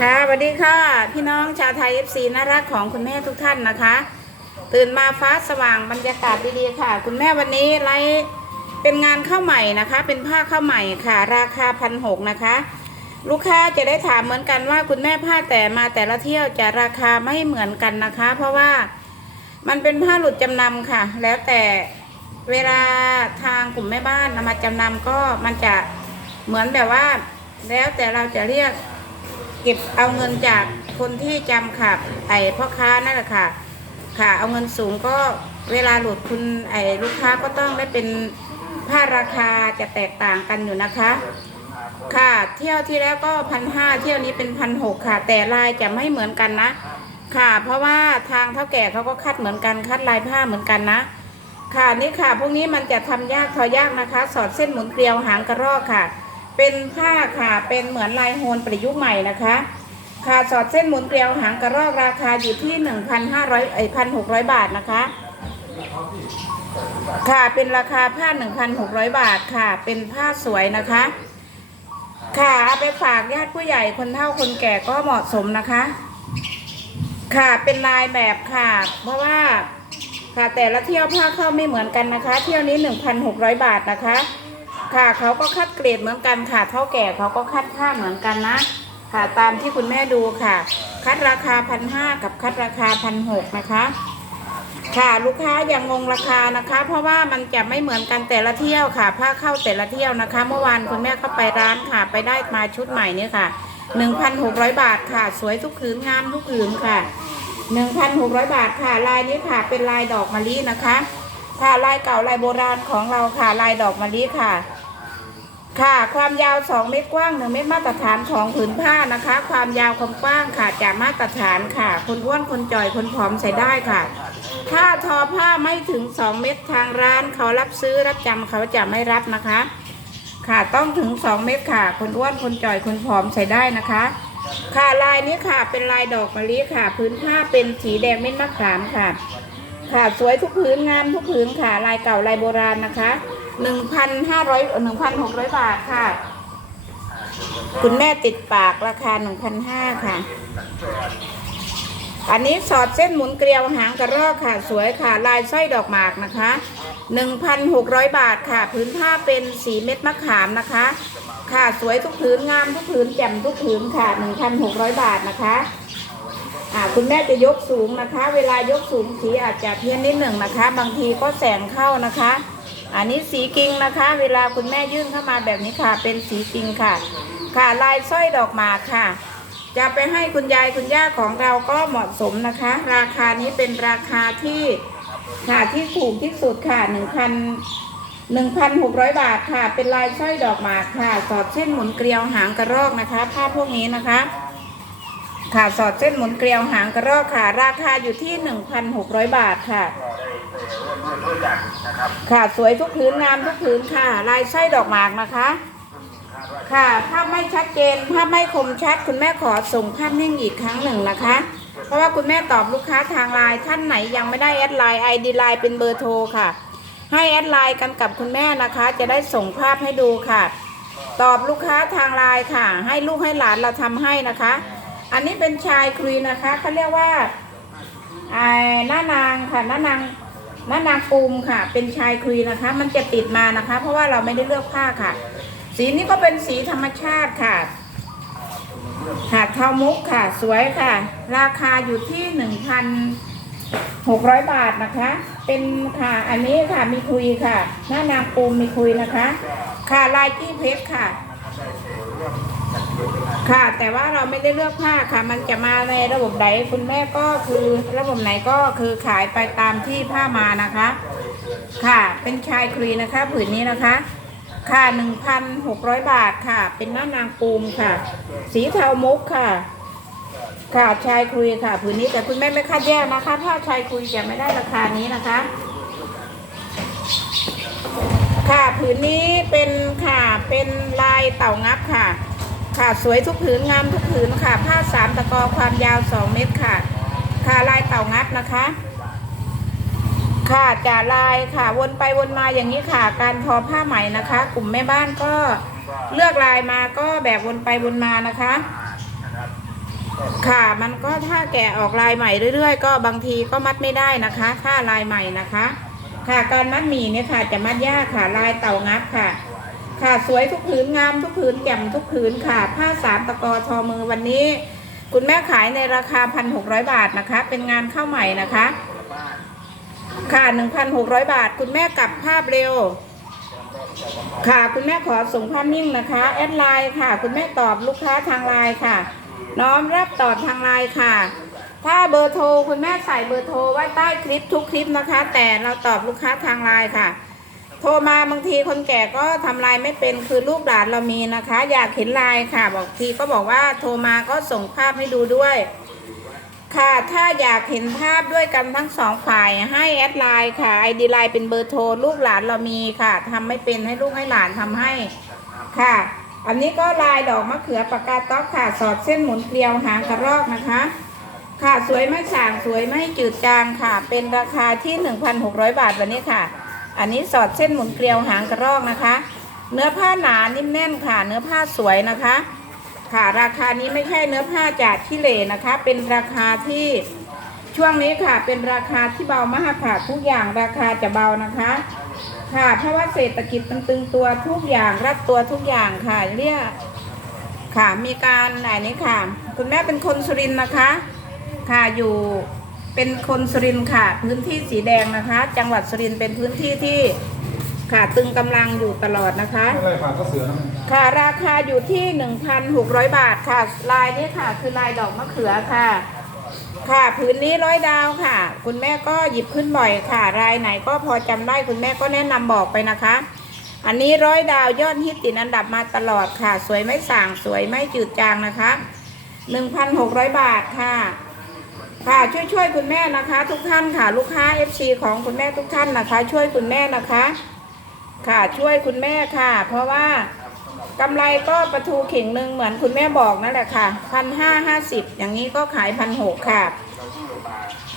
ค่ะสวัสดีค่ะ พี่น้องชาวไทยเอฟซีน่ารักของคุณแม่ทุกท่านนะคะ ตื่นมาฟ้าสว่างบรรยากาศดีๆค่ะ คุณแม่วันนี้ไลฟ์เป็นงานข้าวใหม่นะคะ เป็นผ้าข้าวใหม่ค่ะ ราคาพันหกนะคะ ลูกค้าจะได้ถามเหมือนกันว่าคุณแม่ผ้าแต่มาแต่ละเที่ยวจะราคาไม่เหมือนกันนะคะ เพราะว่ามันเป็นผ้าหลุดจำนำค่ะ แล้วแต่เวลาทางกลุ่มแม่บ้านนำมาจำนำก็มันจะเหมือนแบบว่า แล้วแต่เราจะเรียก เก็บเอาเงินจากคนที่จำค่ะไอ้พ่อค้านั่นแหละค่ะ ค่ะ เอาเงินสูงก็เวลาหลุดคุณไอ้ลูกค้าก็ต้องได้เป็นผ้าราคาจะแตกต่างกันอยู่นะคะ ค่ะ เที่ยวที่แล้วก็พันห้าเที่ยวนี้เป็นพันหกค่ะ แต่ลายจะไม่เหมือนกันนะ ค่ะ เพราะว่าทางเท่าแก่เขาก็คัดเหมือนกันคัดลายผ้าเหมือนกันนะ ค่ะนี่ค่ะพวกนี้มันจะทำยากทอยากนะคะ สอดเส้นหมุนเกลียวหางกระรอกค่ะ เป็นผ้าค่ะเป็นเหมือนลายโฮนประยุกต์ใหม่นะคะ ค่ะสอดเส้นหมุนเกลียวหางกระรอกราคาอยู่ที่1,500ไอ้1,600บาทนะคะ ค่ะเป็นราคาผ้า1,600บาทค่ะ เป็นผ้าสวยนะคะ ค่ะเอาไปฝากญาติผู้ใหญ่คนเฒ่าคนแก่ก็เหมาะสมนะคะ ค่ะเป็นลายแบบค่ะ เพราะว่าค่ะแต่ละเที่ยวผ้าเข้าไม่เหมือนกันนะคะ เที่ยวนี้1,600บาทนะคะ ค่ะเขาก็คัดเกรดเหมือนกันค่ะ เท่าแก่เขาก็คัดค่าเหมือนกันนะ ค่ะตามที่คุณแม่ดูค่ะ คัดราคาพันห้ากับคัดราคาพันหกนะคะ ค่ะลูกค้าอย่างงงราคานะคะ เพราะว่ามันจะไม่เหมือนกันแต่ละเที่ยวค่ะผ้าเข้าแต่ละเที่ยวนะคะ เมื่อวานคุณแม่เข้าไปร้านค่ะ ไปได้มาชุดใหม่นี่ค่ะ1,600บาทค่ะ สวยทุกผืนงามทุกผืนค่ะ1,600บาทค่ะลายนี้ค่ะ เป็นลายดอกมะลินะคะค่ะลายเก่าลายโบราณของเราค่ะลายดอกมะลิค่ะ ค่ะ ความยาว 2 เมตรกว้าง 1 เมตรมาตรฐานของผืนผ้านะคะ ความยาวความกว้างค่ะจากมาตรฐานค่ะ คนอ้วนคนจ่อยคนผอมใส่ได้ค่ะ ถ้าทอผ้าไม่ถึง 2 เมตรทางร้านเขารับซื้อรับจำเขาจะไม่รับนะคะ ค่ะต้องถึง 2 เมตรค่ะ คนอ้วนคนจ่อยคนผอมใส่ได้นะคะ ค่ะลายนี้ค่ะเป็นลายดอกมะลิค่ะ พื้นผ้าเป็นสีแดงเม็ดมะขามค่ะ ค่ะสวยทุกผืนงามทุกผืนค่ะ ลายเก่าลายโบราณนะคะ หนึ่งพันห้าร้อยหนึ่งพันหกร้อยบาทค่ะ คุณแม่ติดปากราคาหนึ่งพันห้าค่ะ อันนี้สอดเส้นหมุนเกลียวหางกระรอกค่ะ สวยค่ะ ลายสร้อยดอกหมากนะคะหนึ่งพันหกร้อยบาทค่ะ พื้นผ้าเป็นสีเม็ดมะขามนะคะ ค่ะสวยทุกผืนงามทุกผืนแจ่มทุกผืนค่ะหนึ่งพันหกร้อยบาทนะคะอ่าคุณแม่จะยกสูงนะคะ เวลายกสูงสีอาจจะเพี้ยนนิดหนึ่งนะคะ บางทีก็แสงเข้านะคะ อันนี้สีกิงนะคะ เวลาคุณแม่ยื่นเข้ามาแบบนี้ค่ะ เป็นสีกิงค่ะ ค่ะลายสร้อยดอกหมากค่ะ จะไปให้คุณยายคุณย่าของเราก็เหมาะสมนะคะ ราคานี้เป็นราคาที่ค่ะที่ถูกที่สุดค่ะหนึ่งพันหนึ่งพันหกร้อยบาทค่ะ เป็นลายสร้อยดอกหมากค่ะ สอดเส้นหมุนเกลียวหางกระรอกนะคะ ผ้าพวกนี้นะคะ ค่ะสอดเส้นหมุนเกลียวหางกระรอกค่ะ ราคาอยู่ที่ 1,600 บาทค่ะค่ะสวยทุกผืนงามทุกผืนค่ะ ลายไส้ดอกหมากนะคะค่ะถ้าไม่ชัดเจนถ้าไม่คมชัด คุณแม่ขอส่งภาพนิ่งอีกครั้งหนึ่งนะคะ เพราะว่าคุณแม่ตอบลูกค้าทางไลน์ท่านไหนยังไม่ได้แอดไลน์ไอดีไลน์เป็นเบอร์โทรค่ะ ให้แอดไลน์กันกับคุณแม่นะคะ จะได้ส่งภาพให้ดูค่ะ ตอบลูกค้าทางไลน์ค่ะ ให้ลูกให้หลานเราทำให้นะคะ อันนี้เป็นชายครุยนะคะเขาเรียกว่าไอ้หน้านางค่ะหน้านางหน้านางปูมค่ะ เป็นชายครุยนะคะ มันจะติดมานะคะ เพราะว่าเราไม่ได้เลือกผ้าค่ะ สีนี้ก็เป็นสีธรรมชาติค่ะหาดเทามุกค่ะ สวยค่ะ ราคาอยู่ที่หนึ่งพันหกร้อยบาทนะคะ เป็นค่ะอันนี้ค่ะมีคุยค่ะ หน้านางปูมมีคุยนะคะ ค่ะลายจี้เพชรค่ะ ค่ะ แต่ว่าเราไม่ได้เลือกผ้าค่ะ มันจะมาในระบบไหนคุณแม่ก็คือระบบไหนก็คือขายไปตามที่ผ้ามานะคะ ค่ะ เป็นชายครีนะคะผืนนี้นะคะ ค่ะหนึ่งพันหกร้อยบาทค่ะ เป็นหน้านางปูมค่ะ สีเทามุกค่ะ ค่ะชายคุยค่ะผืนนี้แต่คุณแม่ไม่คัดแยกนะคะ ถ้าชายคุยจะไม่ได้ราคานี้นะคะค่ะผืนนี้เป็นค่ะเป็นลายเต่างับค่ะ ค่ะสวยทุกผืนงามทุกผืนค่ะ ผ้าสามตะกอความยาวสองเมตรค่ะ ค่ะลายเต่างับนะคะ ค่ะจ่าลายค่ะวนไปวนมาอย่างนี้ค่ะ การทอผ้าไหมนะคะ กลุ่มแม่บ้านก็เลือกลายมาก็แบบวนไปวนมานะคะ ค่ะมันก็ถ้าแกะออกลายใหม่เรื่อยๆ ก็บางทีก็มัดไม่ได้นะคะถ้าลายใหม่นะคะ ค่ะการมัดหมี่เนี่ยค่ะจะมัดยากค่ะลายเต่างับค่ะ ค่ะสวยทุกผืนงามทุกผืนแจ่มทุกผืนค่ะ ผ้าสามตะกอทอมือวันนี้ คุณแม่ขายในราคา 1,600 บาทนะคะ เป็นงานเข้าใหม่นะคะ ค่ะ 1,600 บาท คุณแม่กลับภาพเร็ว ค่ะคุณแม่ขอส่งภาพนิ่งนะคะแอดไลน์ค่ะ คุณแม่ตอบลูกค้าทางไลน์ค่ะ น้อมรับตอบทางไลน์ค่ะ ถ้าเบอร์โทรคุณแม่ใส่เบอร์โทรไว้ใต้คลิปทุกคลิปนะคะ แต่เราตอบลูกค้าทางไลน์ค่ะ โทรมาบางทีคนแก่ก็ทำไลน์ไม่เป็นคือลูกหลานเรามีนะคะ อยากเห็นลน์ค่ะบอกทีก็บอกว่าโทรมาก็ส่งภาพให้ดูด้วย ค่ะถ้าอยากเห็นภาพด้วยกันทั้งสองฝ่ายให้แอดไลน์ค่ะไอดีไลน์เป็นเบอร์โทรลูกหลานเรามีค่ะทำไม่เป็นให้ลูกให้หลานทำให้ค่ะ อันนี้ก็ลายดอกมะเขือปากกาต๊อกค่ะ สอดเส้นหมุนเกลียวหางกระรอกนะคะค่ะสวยไม่ฉ่างสวยไม่จืดจางค่ะ เป็นราคาที่ 1,600 บาทวันนี้ค่ะ อันนี้สอดเส้นหมุนเกลียวหางกระรอกนะคะ เนื้อผ้าหนานิ่มแน่นค่ะ เนื้อผ้าสวยนะคะ ค่ะราคานี้ไม่ใช่เนื้อผ้าจากที่เหลนะคะ เป็นราคาที่ช่วงนี้ค่ะ เป็นราคาที่เบามากค่ะทุกอย่างราคาจะเบานะคะค่ะเพราะว่าเศรษฐกิจมันตึงตัวทุกอย่างรับตัวทุกอย่างค่ะเรียกค่ะมีการไหนนี้ค่ะ คุณแม่เป็นคนสุรินทร์นะคะ ค่ะอยู่ เป็นคนสุรินทร์ค่ะ พื้นที่สีแดงนะคะ จังหวัดสุรินทร์เป็นพื้นที่ที่ค่ะตึงกำลังอยู่ตลอดนะคะ อะไรผ่านก็เสือนะค่ะราคาอยู่ที่ 1,600 บาทค่ะ ลายนี้ค่ะ คือลายดอกมะเขือค่ะ ค่ะผืนนี้ร้อยดาวค่ะ คุณแม่ก็หยิบขึ้นบ่อยค่ะ รายไหนก็พอจำได้คุณแม่ก็แนะนำบอกไปนะคะ อันนี้ร้อยดาวยอดฮิตติดอันดับมาตลอดค่ะ สวยไม่ส่างสวยไม่จืดจางนะคะ 1,600 บาทค่ะ ค่ะช่วยช่วยคุณแม่นะคะ ทุกท่านค่ะ ลูกค้า FC ของคุณแม่ทุกท่านนะคะ ช่วยคุณแม่นะคะ ค่ะช่วยคุณแม่ค่ะ เพราะว่ากำไรก็ประทูเข่งหนึ่งเหมือนคุณแม่บอกนั่นแหละค่ะพันห้าห้าสิบอย่างนี้ก็ขายพันหกค่ะ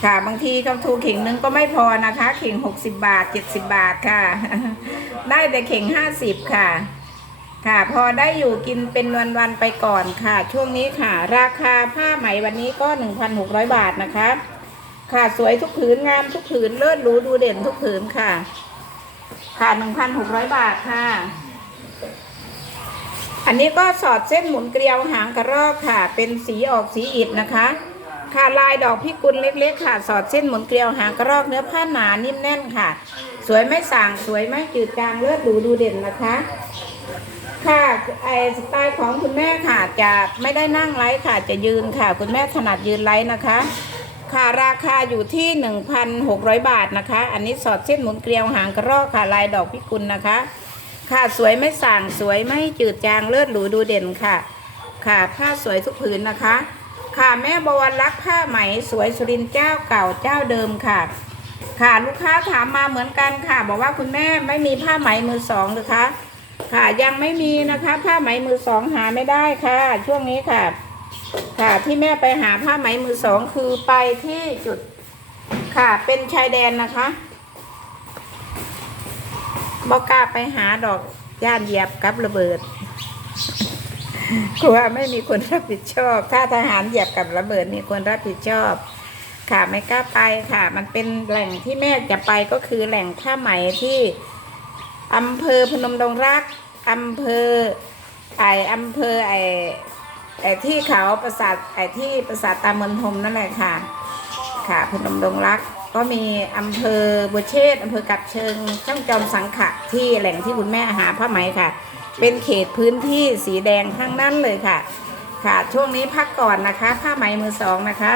ค่ะบางทีกำทูเข่งหนึ่งก็ไม่พอนะคะ เข่งหกสิบบาทเจ็ดสิบบาทค่ะ ได้แต่เข่งห้าสิบค่ะ ค่ะ พอได้อยู่กินเป็นวันวันๆไปก่อนค่ะ ช่วงนี้ค่ะ ราคาผ้าไหมวันนี้ก็หนึ่งพันหกร้อยบาทนะคะ ค่ะสวยทุกผืนงามทุกผืนเลิศรูดูเด่นทุกผืนค่ะ ค่ะหนึ่งพันหกร้อยบาทค่ะ อันนี้ก็สอดเส้นหมุนเกลียวหางกระรอกค่ะ เป็นสีออกสีอิฐนะคะค่ะลายดอกพิกุลเล็กๆ ค่ะ สอดเส้นหมุนเกลียวหางกระรอกเนื้อผ้าหนานิ่มแน่นค่ะ สวยไม่สางสวยไม่จืดจางเลือดดูดูเด่นนะคะ ค่ะไอสไตล์ของคุณแม่ค่ะจะไม่ได้นั่งไลฟ์ค่ะจะยืนค่ะ คุณแม่ถนัดยืนไลฟ์นะคะ ค่ะราคาอยู่ที่ 1,600 บาทนะคะ อันนี้สอดเส้นหมุนเกลียวหางกระรอกค่ะลายดอกพิกุลนะคะ ค่ะสวยไม่ส่างสวยไม่จืดจางเลือดหรูดูเด่นค่ะ ค่ะผ้าสวยทุกผืนนะคะ ค่ะแม่บวรรักผ้าไหมสวยสุรินเจ้าเก่าเจ้าเดิมค่ะ ค่ะลูกค้าถามมาเหมือนกันค่ะ บอกว่าคุณแม่ไม่มีผ้าไหมมือสองหรือคะ ค่ะยังไม่มีนะคะ ผ้าไหมมือสองหาไม่ได้ค่ะ ช่วงนี้ค่ะ ค่ะที่แม่ไปหาผ้าไหมมือสองคือไปที่จุดค่ะเป็นชายแดนนะคะบอกกล้าไปหาดอกย่านเหยียบกับระเบิดกลัวไม่มีคนรับผิดชอบ ถ้าทหารเหยียบกับระเบิดมีคนรับผิดชอบ ค่ะไม่กล้าไปค่ะ มันเป็นแหล่งที่แม่จะไปก็คือแหล่งผ้าไหมที่ อำเภอพนมดงรักอำเภอไออำเภอไอไอที่เขาประสาทไอที่ประสาทตามนทมนั่นแหละค่ะ ค่ะพนมดงรักก็มีอำเภอบัวเชษอำเภอกับเชิงช่างจอมสังขะที่แหล่งที่คุณแม่หาผ้าไหมค่ะ เป็นเขตพื้นที่สีแดงทั้งนั้นเลยค่ะ ค่ะช่วงนี้พักก่อนนะคะ ผ้าไหมมือสองนะคะ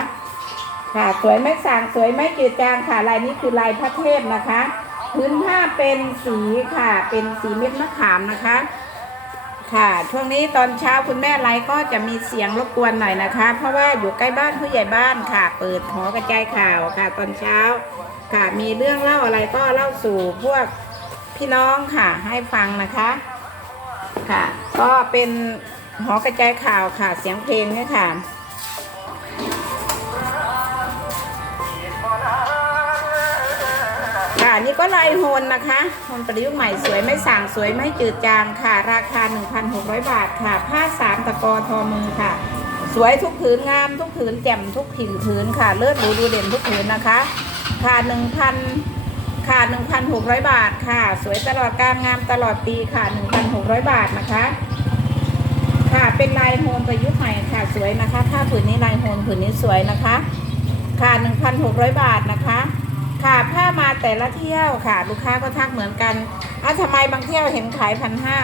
ค่ะสวยไม่สางสวยไม่จืดจางค่ะลายนี้คือลายพระเทพนะคะ พื้นผ้าเป็นสีค่ะ เป็นสีเม็ดมะขามนะคะ ค่ะ ช่วงนี้ตอนเช้าคุณแม่ไลฟ์ก็จะมีเสียงรบกวนหน่อยนะคะ เพราะว่าอยู่ใกล้บ้านผู้ใหญ่บ้านค่ะ เปิดหอกระจายข่าวค่ะ ตอนเช้า ค่ะ มีเรื่องเล่าอะไรก็เล่าสู่พวกพี่น้องค่ะ ให้ฟังนะคะ ค่ะ ก็เป็นหอกระจายข่าวค่ะ เสียงเพลงเนี่ยค่ะ ค่ะนี่ก็ลายโฮนนะคะโฮนประยุกต์ใหม่สวยไม่สั่งสวยไม่จืดจางค่ะ ราคา 1,600 บาทค่ะ ผ้าสามตะกอทอมือค่ะ สวยทุกผืนงามทุกผืนแจ่มทุกผิวผืนค่ะ เลิศหรูดูเด่นทุกผืนนะคะ ค่ะ 1,000 ค่ะ 1,600 บาทค่ะ สวยตลอดการงามตลอดปีค่ะ 1,600 บาทนะคะ ค่ะเป็นลายโฮนประยุกต์ใหม่ค่ะสวยนะคะผ้าผืนนี้ลายโฮนผืนนี้สวยนะคะ ค่ะ 1,600 บาทนะคะ ค่ะผ้ามาแต่ละเที่ยวค่ะ ลูกค้าก็ทักเหมือนกันอะทำไมบางเที่ยวเห็นขายพันห้า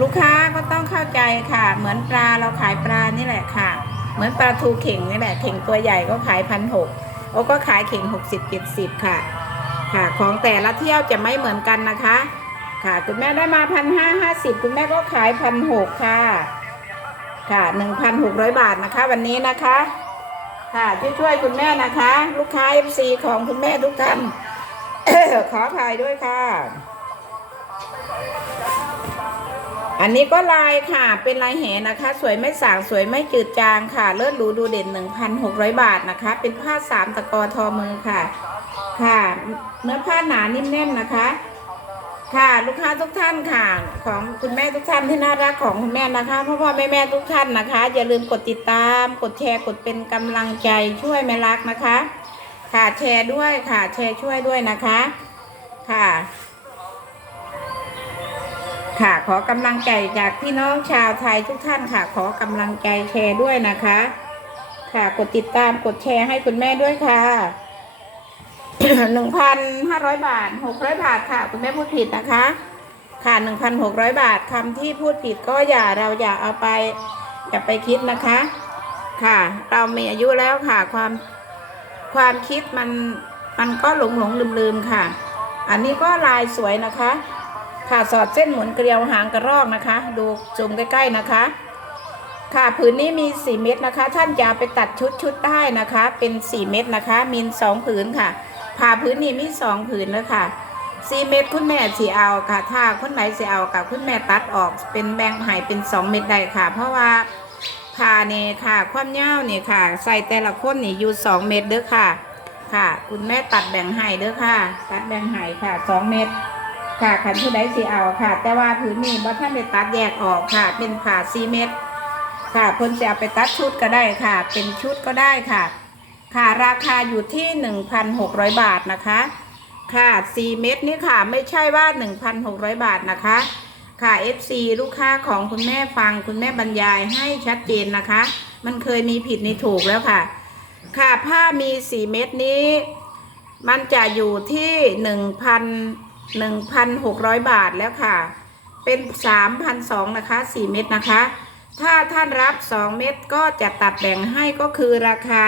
ลูกค้าก็ต้องเข้าใจค่ะ เหมือนปลาเราขายปลานี่แหละค่ะ เหมือนปลาทูเข่งนี่แหละเข่งตัวใหญ่ก็ขายพันหกโอ้ก็ขายเข่งหกสิบเจ็ดสิบค่ะ ค่ะ ของแต่ละเที่ยวจะไม่เหมือนกันนะคะ ค่ะ คุณแม่ได้มาพันห้าห้าสิบคุณแม่ก็ขายพันหกค่ะ ค่ะหนึ่งพันหกร้อยบาทนะคะ วันนี้นะคะ ค่ะ ที่ช่วยคุณแม่นะคะ ลูกค้า FC ของคุณแม่ทุกท่านขออภัยด้วยค่ะ อันนี้ก็ลายค่ะ เป็นลายแหนะคะ สวยไม่สางสวยไม่จืดจางค่ะ เลิศหรูดูเด่น 1,600 บาทนะคะ เป็นผ้าสามตะกอทอมือค่ะ ค่ะ เนื้อผ้าหนานิ่มแน่นนะคะ ค่ะ ลูกค้าทุกท่านค่ะ ของคุณแม่ทุกท่านที่น่ารักของคุณแม่นะคะพ่อพ่อแม่แม่ทุกท่านนะคะ อย่าลืมกดติดตาม กดแชร์กดเป็นกำลังใจช่วยแม่รักนะคะ ค่ะแชร์ด้วยค่ะ แชร์ช่วยด้วยนะคะ ค่ะ ค่ะขอกำลังใจจากพี่น้องชาวไทยทุกท่านค่ะ ขอกำลังใจแชร์ด้วยนะคะ ค่ะกดติดตามกดแชร์ให้คุณแม่ด้วยค่ะ หนึ่งพันห้าร้อยบาทหกร้อยบาทค่ะ คุณแม่พูดผิดนะคะ ค่ะหนึ่งพันหกร้อยบาทคำที่พูดผิดก็อย่าเราอย่าเอาไป อย่าไปคิดนะคะ ค่ะ เรามีอายุแล้วค่ะ ความความคิดมันมันก็หลงหลงลืมลืมค่ะ อันนี้ก็ลายสวยนะคะ ค่ะสอดเส้นหมุนเกลียวหางกระรอกนะคะ ดูซูมใกล้ๆนะคะค่ะผืนนี้มี 4 เม็ดนะคะ ท่านจะเอาไปตัดชุดชุดได้นะคะ เป็น 4 เม็ดนะคะ มีสองผืนค่ะ ผ่าผืนนี้มีสองผืนแล้วค่ะ4เม็ดคุณแม่สีเอาค่ะ ถ้าคนไหนสีเอากับคุณแม่ตัดออกเป็นแบ่งหายเป็น2เม็ดได้ค่ะ เพราะว่าผ่าเนี่ค่ะ ความยาวนี่ค่ะ ใส่แต่ละคนนี่อยู่2เม็ดเด้อค่ะ ค่ะ คุณแม่ตัดแบ่งให้เด้อค่ะ ตัดแบ่งให้ค่ะ2เม็ดค่ะขันผู้ใดสีเอาค่ะ แต่ว่าผืนนี้บ่ท่านได้ตัดแยกออกค่ะ เป็นผ่า4เม็ดค่ะเพิ่นจะเอาไปตัดชุดก็ได้ค่ะ เป็นชุดก็ได้ค่ะ ค่ะราคาอยู่ที่ 1,600 บาทนะคะ ค่ะ 4 เม็ดนี่ค่ะไม่ใช่ว่า 1,600 บาทนะคะ ค่ะ FC ลูกค้าของคุณแม่ฟังคุณแม่บรรยายให้ชัดเจนนะคะ มันเคยมีผิดในถูกแล้วค่ะ ค่ะผ้ามี 4 เม็ดนี้ มันจะอยู่ที่ 1,000 1,600 บาทแล้วค่ะ เป็น 3,200นะคะ 4 เม็ดนะคะ ถ้าท่านรับ2เม็ดก็จะตัดแบ่งให้ก็คือราคา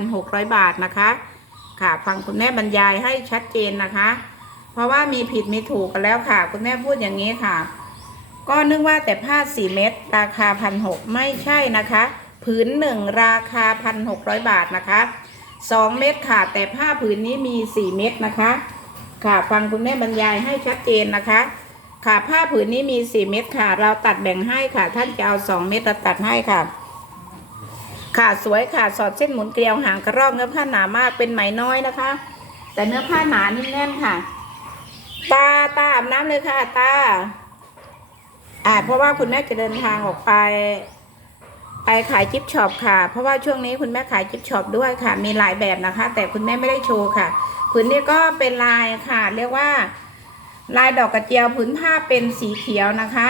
1,600 บาทนะคะ ค่ะฟังคุณแม่บรรยายให้ชัดเจนนะคะ เพราะว่ามีผิดมีถูกกันแล้วค่ะ คุณแม่พูดอย่างนี้ค่ะ ก็นึกว่าแต่ผ้า4เม็ดราคา1,600ไม่ใช่นะคะผืนหนึ่งราคา1,600บาทนะคะ2เม็ดค่ะ แต่ผ้าผืนนี้มี4เม็ดนะคะ ค่ะฟังคุณแม่บรรยายให้ชัดเจนนะคะ ค่ะผ้าผืนนี้มี4เม็ดค่ะ เราตัดแบ่งให้ค่ะ ท่านจะเอา2เม็ดเราตัดให้ค่ะ ค่ะสวยค่ะสอดเส้นหมุนเกลียวหางกระรอกเนื้อผ้าหนามากเป็นไหมน้อยนะคะ แต่เนื้อผ้าหนานิ่มแน่นค่ะ ตาตาอาบน้ำเลยค่ะ ตาอ่าเพราะว่าคุณแม่จะเดินทางออกไป ไปขายจิ๊บช็อปค่ะ เพราะว่าช่วงนี้คุณแม่ขายจิ๊บช็อปด้วยค่ะ มีหลายแบบนะคะ แต่คุณแม่ไม่ได้โชว์ค่ะผืนนี้ก็เป็นลายค่ะ เรียกว่า ลายดอกกระเจียวผืนผ้าเป็นสีเขียวนะคะ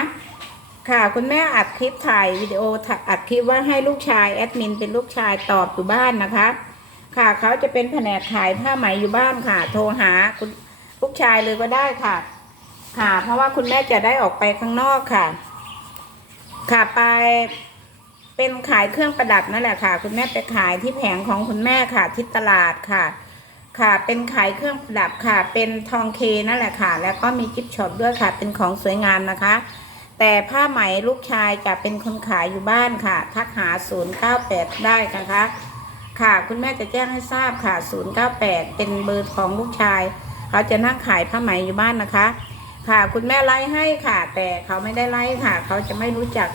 ค่ะคุณแม่อัดคลิปถ่ายวิดีโออัดคลิปว่าให้ลูกชายแอดมินเป็นลูกชายตอบอยู่บ้านนะคะ ค่ะเขาจะเป็นแผนกขายผ้าไหมอยู่บ้านค่ะ โทรหาคุณลูกชายเลยก็ได้ค่ะ ค่ะ เพราะว่าคุณแม่จะได้ออกไปข้างนอกค่ะ ค่ะไปเป็นขายเครื่องประดับนั่นแหละค่ะ คุณแม่ไปขายที่แผงของคุณแม่ค่ะที่ตลาดค่ะ ค่ะ เป็นขายเครื่องประดับค่ะ เป็นทองเคนั่นแหละค่ะ แล้วก็มีกิฟต์ช็อปด้วยค่ะ เป็นของสวยงามนะคะ แต่ผ้าไหมลูกชายจะเป็นคนขายอยู่บ้านค่ะ ทักหา 098 ได้นะคะ ค่ะ คุณแม่จะแจ้งให้ทราบค่ะ 098 เป็นเบอร์ของลูกชาย เขาจะนั่งขายผ้าไหมอยู่บ้านนะคะ ค่ะ คุณแม่ไล่ให้ค่ะ แต่เขาไม่ได้ไล่ค่ะ เขาจะไม่รู้จัก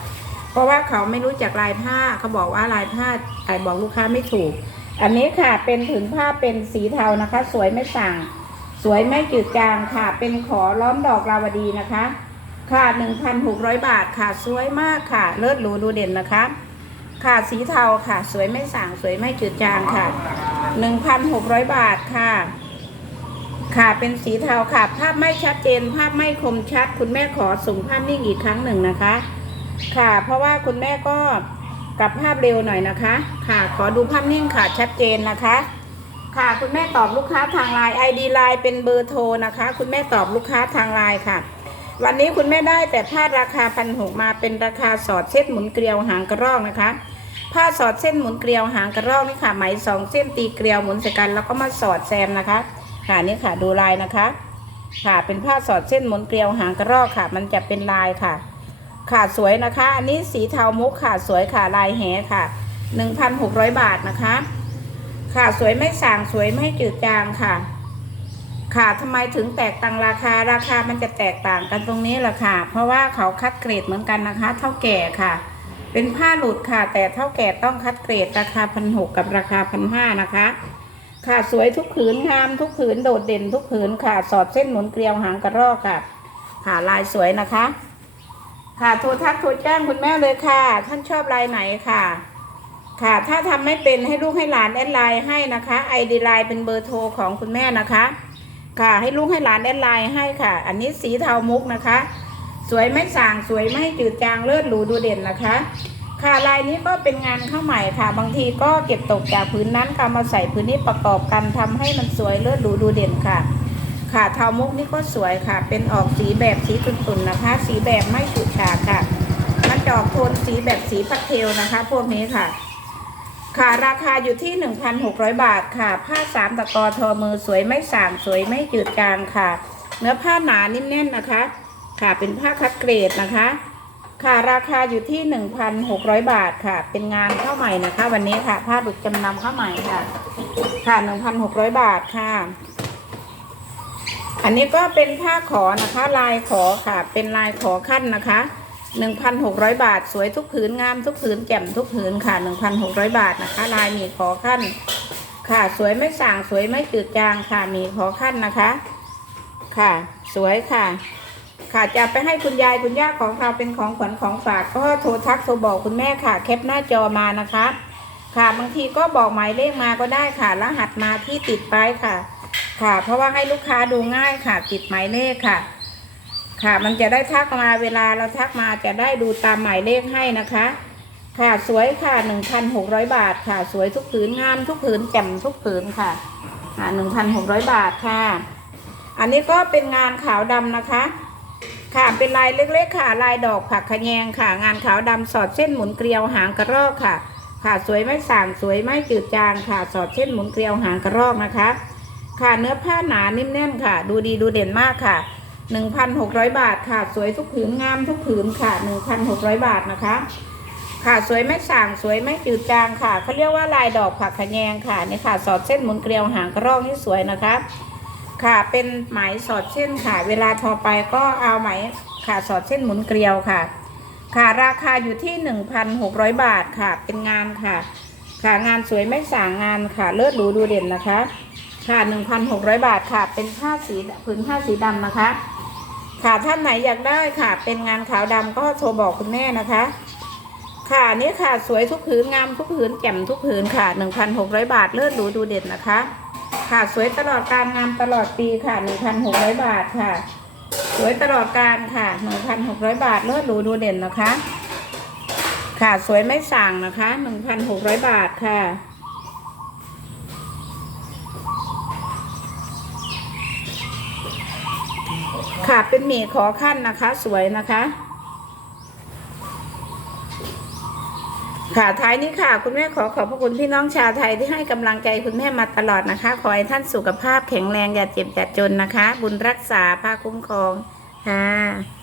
เพราะว่าเขาไม่รู้จักลายผ้า เขาบอกว่าลายผ้าไอ้บอกลูกค้าไม่ถูก อันนี้ค่ะเป็นผืนผ้าเป็นสีเทานะคะ สวยไม่สั่ง สวยไม่จืดจางค่ะ เป็นขอล้อมดอกราวดีนะคะ ค่ะหนึ่งพันหกร้อยบาทค่ะ สวยมากค่ะ เลิศหรูดูเด่นนะคะ ค่ะสีเทาค่ะ สวยไม่สั่ง สวยไม่จืดจางค่ะหนึ่งพันหกร้อยบาทค่ะ ค่ะเป็นสีเทาค่ะ ภาพไม่ชัดเจน ภาพไม่คมชัด คุณแม่ขอส่งภาพนิ่งอีกครั้งหนึ่งนะคะ ค่ะ เพราะว่าคุณแม่ก็ กับภาพเร็วหน่อยนะคะ ค่ะ ขอดูภาพนิ่งค่ะชัดเจนนะคะ ค่ะคุณแม่ตอบลูกค้าทางไลน์ ID ไลน์เป็นเบอร์โทรนะคะ คุณแม่ตอบลูกค้าทางไลน์ค่ะ วันนี้คุณแม่ได้แต่ผ้าราคาพันหกมาเป็นราคาสอดเส้นหมุนเกลียวหางกระรอกนะคะ ผ้าสอดเส้นหมุนเกลียวหางกระรอกนี่ค่ะไหมสองเส้นตีเกลียวหมุนใส่กันแล้วก็มาสอดแซมนะคะ ค่ะนี่ค่ะดูลายนะคะ ค่ะเป็นผ้าสอดเส้นหมุนเกลียวหางกระรอกค่ะ มันจะเป็นลายค่ะ ค่ะสวยนะคะ อันนี้สีเทามุกค่ะสวยค่ะลายแหค่ะ 1,600 บาทนะคะค่ะสวยไม่สางสวยไม่จืดจางค่ะ ค่ะทำไมถึงแตกต่างราคาราคามันจะแตกต่างกันตรงนี้แหละค่ะ เพราะว่าเขาคัดเกรดเหมือนกันนะคะ เท่าแก่ค่ะ เป็นผ้าหลุดค่ะ แต่เท่าแก่ต้องคัดเกรดราคาพันหกกับราคาพันห้านะคะค่ะสวยทุกผืนงามทุกผืนโดดเด่นทุกผืนค่ะ สอดเส้นหมุนเกลียวหางกระรอกค่ะ ค่ะลายสวยนะคะ ค่ะโทรทักโทรแจ้งคุณแม่เลยค่ะ ท่านชอบลายไหนค่ะ ค่ะ ถ้าทำไม่เป็นให้ลูกให้หลานแอดไลน์ให้นะคะไอดีไลน์เป็นเบอร์โทรของคุณแม่นะคะ ค่ะให้ลูกให้หลานแอดไลน์ให้ค่ะ อันนี้สีเทามุกนะคะ สวยไม่สางสวยไม่จืดจางเลิศหรูดูเด่นนะคะ ค่ะลายนี้ก็เป็นงานเข้าใหม่ค่ะ บางทีก็เก็บตกจากพื้นนั้นก็เอามาใส่พื้นนี้ประกอบกันทำให้มันสวยเลิศหรูดูเด่นค่ะ ค่ะเทามุกนี่ก็สวยค่ะ เป็นออกสีแบบสีตุ่นๆนะคะ สีแบบไม่ฉูดฉาดค่ะ มันจอกโทนสีแบบสีพัเทลนะคะ พวกนี้ค่ะ ค่ะราคาอยู่ที่ 1,600 บาทค่ะ ผ้าสามตะกอทอมือสวยไม่สางสวยไม่จืดจางค่ะ เนื้อผ้าหนานิ่มแน่นนะคะ ค่ะเป็นผ้าคัดเกรดนะคะ ค่ะราคาอยู่ที่ 1,600 บาทค่ะ เป็นงานเข้าใหม่นะคะ วันนี้ค่ะ ผ้าดุกจำนำเข้าใหม่ค่ะ ค่ะ 1,600 บาทค่ะ อันนี้ก็เป็นผ้าขอนะคะ ลายขอค่ะ เป็นลายขอขั้นนะคะ1,600 บาท สวยทุกผืนงามทุกผืนแจ่มทุกผืนค่ะ 1,600 บาทนะคะ ลายมีขอขั้น ค่ะ สวยไม่ส่างสวยไม่จืดจางค่ะมีขอขั้นนะคะ ค่ะ สวยค่ะ ค่ะจะไปให้คุณยายคุณย่าของเราเป็นของขวัญของฝากก็โทรทักโทรบอกคุณแม่ค่ะ แคปหน้าจอมานะคะ ค่ะบางทีก็บอกหมายเลขมาก็ได้ค่ะ รหัสมาที่ติดไปค่ะ ค่ะ เพราะว่าให้ลูกค้าดูง่ายค่ะ ติดหมายเลขค่ะ ค่ะ มันจะได้ทักมาเวลาเราทักมาจะได้ดูตามหมายเลขให้นะคะ ค่ะสวยค่ะ1,600บาทค่ะ สวยทุกผืนงามทุกผืนแจ่มทุกผืนค่ะค่ะ1,600บาทค่ะ อันนี้ก็เป็นงานขาวดำนะคะค่ะเป็นลายเล็กๆค่ะ ลายดอกผักขะแยงค่ะ งานขาวดำสอดเส้นหมุนเกลียวหางกระรอกค่ะ ค่ะสวยไม่ส่างสวยไม่จืดจางค่ะ สอดเส้นหมุนเกลียวหางกระรอกนะคะ ค่ะเนื้อผ้าหนานิ่มแน่นค่ะ ดูดีดูเด่นมากค่ะ 1,600 บาทค่ะ สวยทุกผืนงามทุกผืนค่ะ 1,600 บาทนะคะ ค่ะสวยไม่ส่างสวยไม่จืดจางค่ะเขาเรียกว่าลายดอกผักขะแยงค่ะนี่ค่ะ สอดเส้นหมุนเกลียวหางกระรอกนี่สวยนะคะ ค่ะเป็นไหมสอดเส้นค่ะ เวลาทอไปก็เอาไหมค่ะสอดเส้นหมุนเกลียวค่ะ ค่ะราคาอยู่ที่ 1,600 บาทค่ะ เป็นงานค่ะ ค่ะงานสวยไม่สางงานค่ะเลิศหรูดูเด่นนะคะ ค่ะ 1,600 บาทค่ะ เป็นผ้าสีผืนผ้าสีดำนะคะ ค่ะท่านไหนอยากได้ค่ะ เป็นงานขาวดำก็โทรบอกคุณแม่นะคะ ค่ะนี่ค่ะสวยทุกผืนงามทุกผืนแจ่มทุกผืนค่ะ 1,600 บาทเลิศหรูดูเด่นนะคะ ค่ะสวยตลอดการงามตลอดปีค่ะ 1,600 บาทค่ะ สวยตลอดการค่ะ 1,600 บาทเลิศหรูดูเด่นนะคะ ค่ะสวยไม่สั่งนะคะ 1,600 บาทค่ะ ค่ะ เป็นเมี่ขอขั้นนะคะ สวยนะคะ ค่ะท้ายนี้ค่ะ คุณแม่ขอขอบพระคุณพี่น้องชาวไทยที่ให้กำลังใจคุณแม่มาตลอดนะคะ ขอให้ท่านสุขภาพแข็งแรงอย่าเจ็บอย่าจนนะคะ บุญรักษาพาคุ้มครองค่ะ